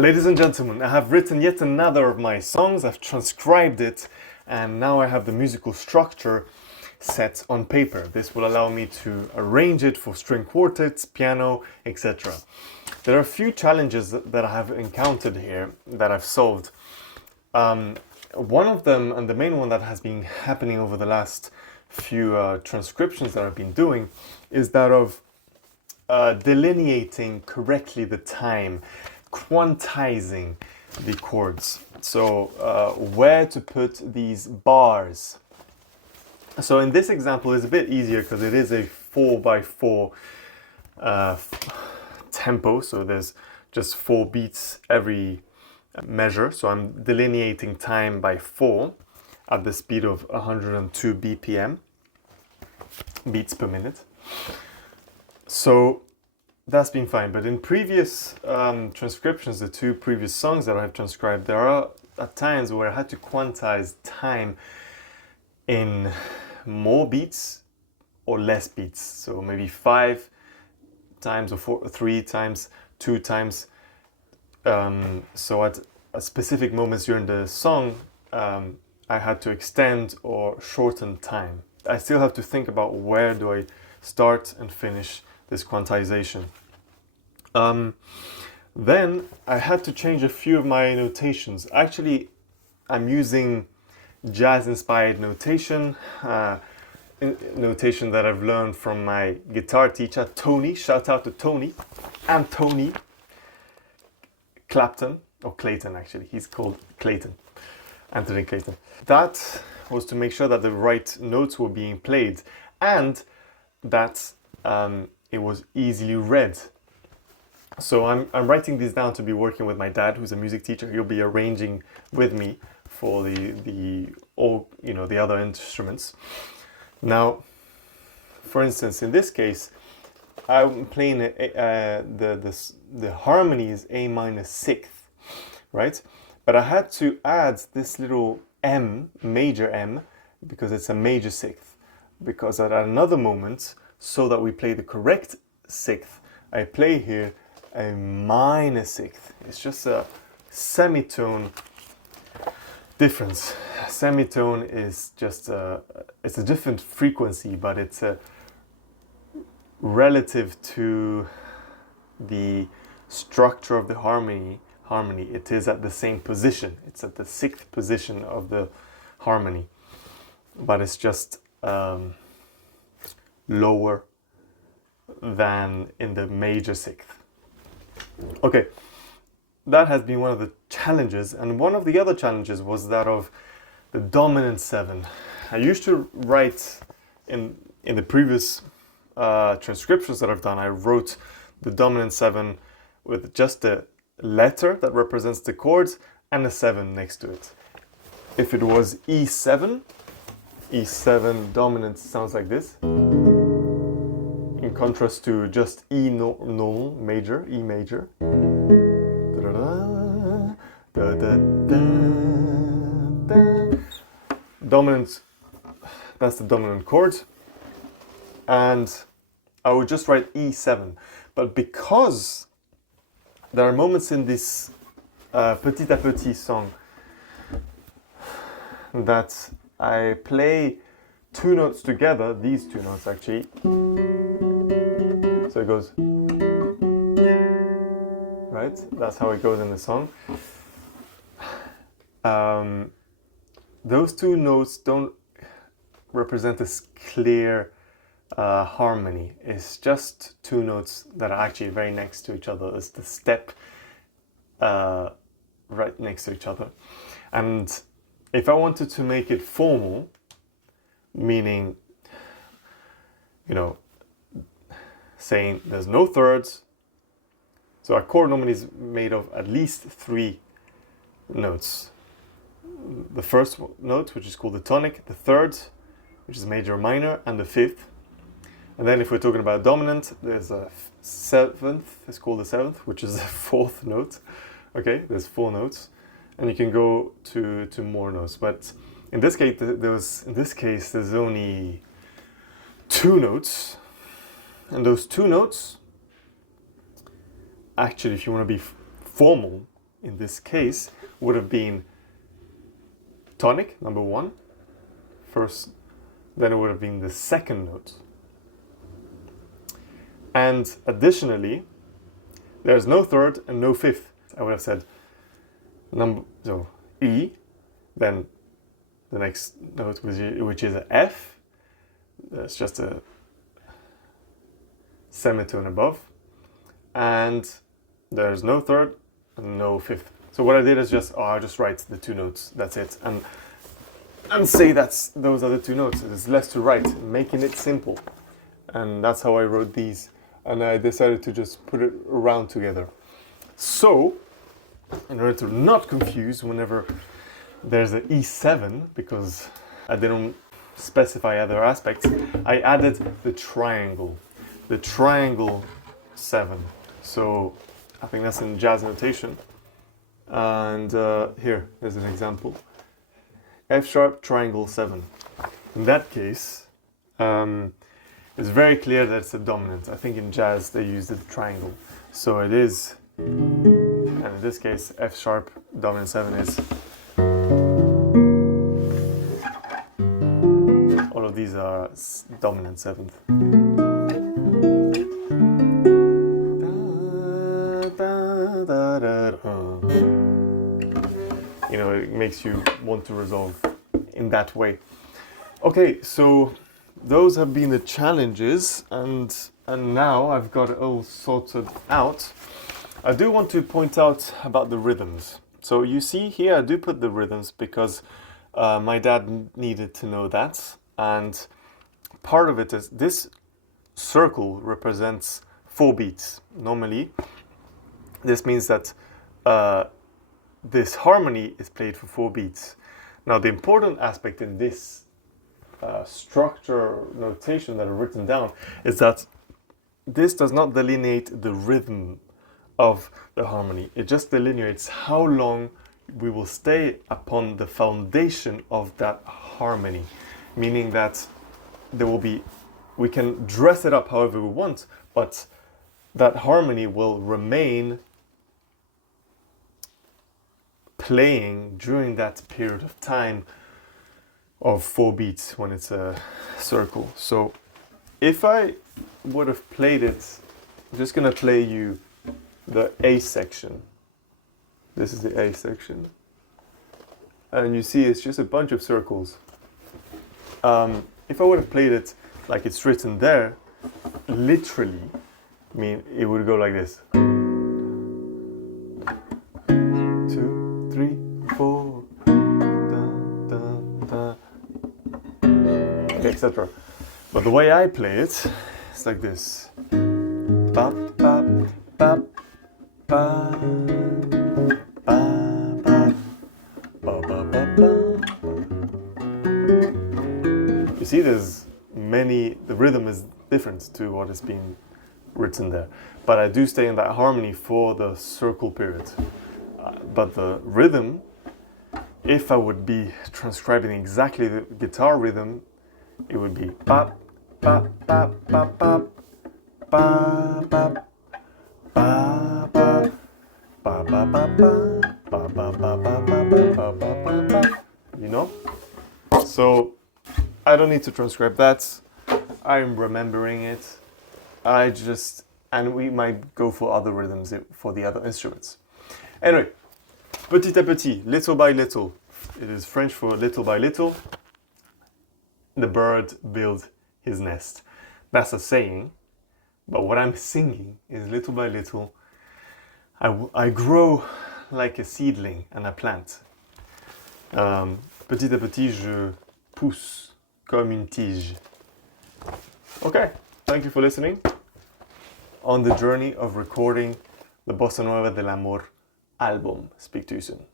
Ladies and gentlemen, I have written yet another of my songs, I've transcribed it, and now I have the musical structure set on paper. This will allow me to arrange it for string quartets, piano, etc. There are a few challenges that I have encountered here that I've solved. One of them, and the main one that has been happening over the last few transcriptions that I've been doing, is that of delineating correctly the time, quantizing the chords. So where to put these bars. So in this example it's a bit easier because it is a 4x4 tempo, so there's just 4 beats every measure. So I'm delineating time by 4 at the speed of 102 BPM, beats per minute. So that's been fine, but in previous transcriptions, the 2 previous songs that I have transcribed, there are at times where I had to quantize time in more beats or less beats. So maybe 5 times or 3 times, 2 times. So at specific moments during the song, I had to extend or shorten time. I still have to think about where do I start and finish this quantization. Then I had to change a few of my notations. Actually, I'm using jazz-inspired notation, notation that I've learned from my guitar teacher, Tony. Shout out to Tony and Tony Clapton, or Clayton actually. He's called Clayton, Anthony Clayton. That was to make sure that the right notes were being played and that it was easily read. So I'm writing these down to be working with my dad, who's a music teacher. He'll be arranging with me for the other instruments. Now, for instance, in this case, I'm playing the harmonies A minor sixth, right? But I had to add this little M, major M, because it's a major sixth. Because at another moment, so that we play the correct sixth, I play here a minor sixth. It's just a semitone difference. Semitone is just it's a different frequency, but it's relative to the structure of the harmony. It is at the same position. It's at the 6th position of the harmony, but it's just lower than in the major 6th. Okay, that has been one of the challenges, and one of the other challenges was that of the dominant 7. I used to write in the previous transcriptions that I've done, I wrote the dominant 7 with just a letter that represents the chords and a 7 next to it. If it was E7 dominant sounds like this, in contrast to just E normal major, E major. Dominant, that's the dominant chord, and I would just write E7. But because there are moments in this Petit à Petit song that I play 2 notes together, these 2 notes actually. So it goes, right? That's how it goes in the song. Those 2 notes don't represent this clear harmony. It's just 2 notes that are actually very next to each other. It's the step right next to each other. And if I wanted to make it formal, meaning, saying there's no thirds, so a chord normally is made of at least 3 notes. The first note, which is called the tonic, the third, which is major or minor, and the 5th. And then if we're talking about dominant, there's a 7th, it's called the 7th, which is the 4th note. Okay, there's 4 notes, and you can go to more notes. But in this case, there's only 2 notes, and those 2 notes, actually, if you want to be formal, in this case would have been tonic, number 1, first, then it would have been the second note. And additionally, there's no third and no fifth. I would have said so E, then the next note which is a F, that's just a semitone above, and there's no third and no fifth. So what I did is I just write the 2 notes, that's it, and say those are the 2 notes. There's less to write, making it simple. And that's how I wrote these, and I decided to just put it around together. So, in order to not confuse whenever there's an E7, because I didn't specify other aspects, I added the triangle 7. So I think that's in jazz notation. And here, there's an example. F sharp, triangle 7. In that case, it's very clear that it's a dominant. I think in jazz they use the triangle. So it is, and in this case, F sharp, dominant 7 is. All of these are dominant 7th. You know, it makes you want to resolve in that way. Okay, so those have been the challenges, and now I've got it all sorted out. I do want to point out about the rhythms. So you see here, I do put the rhythms because my dad needed to know that, and part of it is this circle represents 4 beats. Normally, this means that this harmony is played for 4 beats. Now, the important aspect in this structure notation that I've written down is that this does not delineate the rhythm of the harmony. It just delineates how long we will stay upon the foundation of that harmony, meaning that there will be, we can dress it up however we want, but that harmony will remain playing during that period of time of 4 beats when it's a circle. So if I would have played it, I'm just gonna play you the A section. This is the A section. And you see it's just a bunch of circles. If I would have played it like it's written there, literally, I mean, it would go like this. 2, 3, 4, etc. But the way I play it, it's like this. Ba, ba, ba, ba, ba, ba, ba, ba, ba, ba. You see, there's many, the rhythm is different to what is being written there. But I do stay in that harmony for the circle period. But the rhythm, if I would be transcribing exactly the guitar rhythm, it would be ba ba ba ba ba ba ba ba ba ba ba ba ba ba ba ba ba ba ba. You know? So I don't need to transcribe that. I'm remembering it. And we might go for other rhythms for the other instruments. Anyway, petit à petit, little by little. It is French for little by little. The bird builds his nest. That's a saying, but what I'm singing is little by little, I grow like a seedling and a plant. Petit à petit, je pousse comme une tige. Okay, thank you for listening on the journey of recording the Bossa Nueva del Amor album. Speak to you soon.